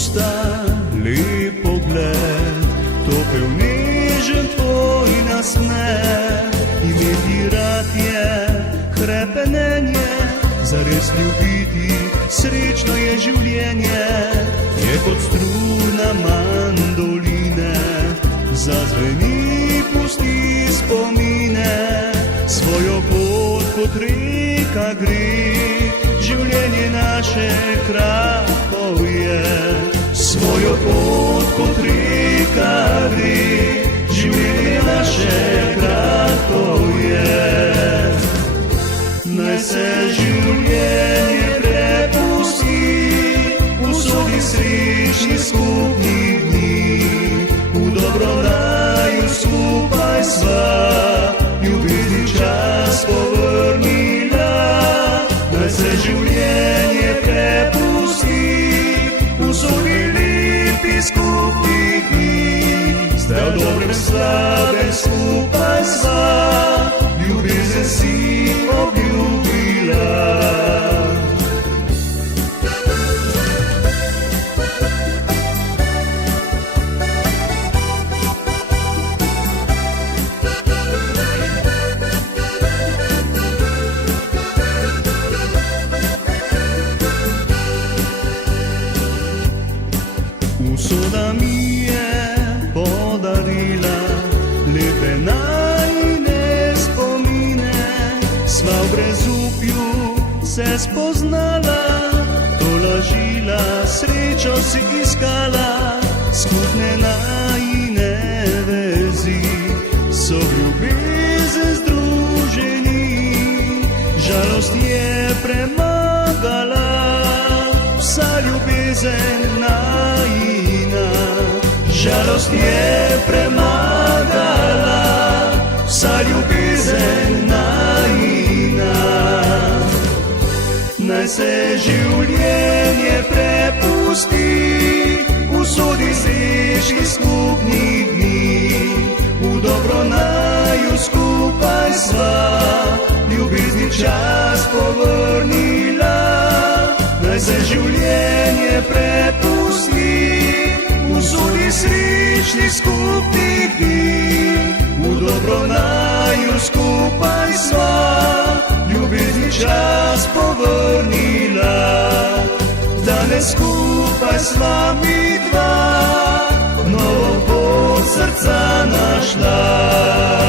usta, lep pogled, topel nežen tvoj nasmeh. Imeti rad je hrepenenje, zares ljubiti, srečno je življenje. Je kot struna mandoline, zazveni, pusti spomine. Svojo pot kot reka gre, življenje naše kratko je. Svojo pot kot reka gre, življenje naše kratko je. Naj se življenje prepusti usodi srečnih skupnih dni. V dobrodaju skupaj sva, ljubezni čas povrnila. Naj se življenje prepusti usodi lepih skupnih dni. Zdaj v dobrem slabem skupaj sva, ljubezen si obljubila. Usoda mi je podarila lepe najine spomine. Sva v brezupju se spoznala, tolažila, srečo si iskala. Skupne najine vezi so v ljubezen združeni. Žalost je premagala, vsa ljubezen najina. Žalost je premagala, vsa ljubezen najina. Naj se življenje prepusti usodi srečnih skupnih dni. V dobro naju skupaj sva, ljubezni čas povrnila. Naj se življenje prepusti usodi srečnih skupnih dni. V dobro naju skupaj sva, ljubezni čas povrnila. Danes skupaj sva mi dva, novo pot srca našla.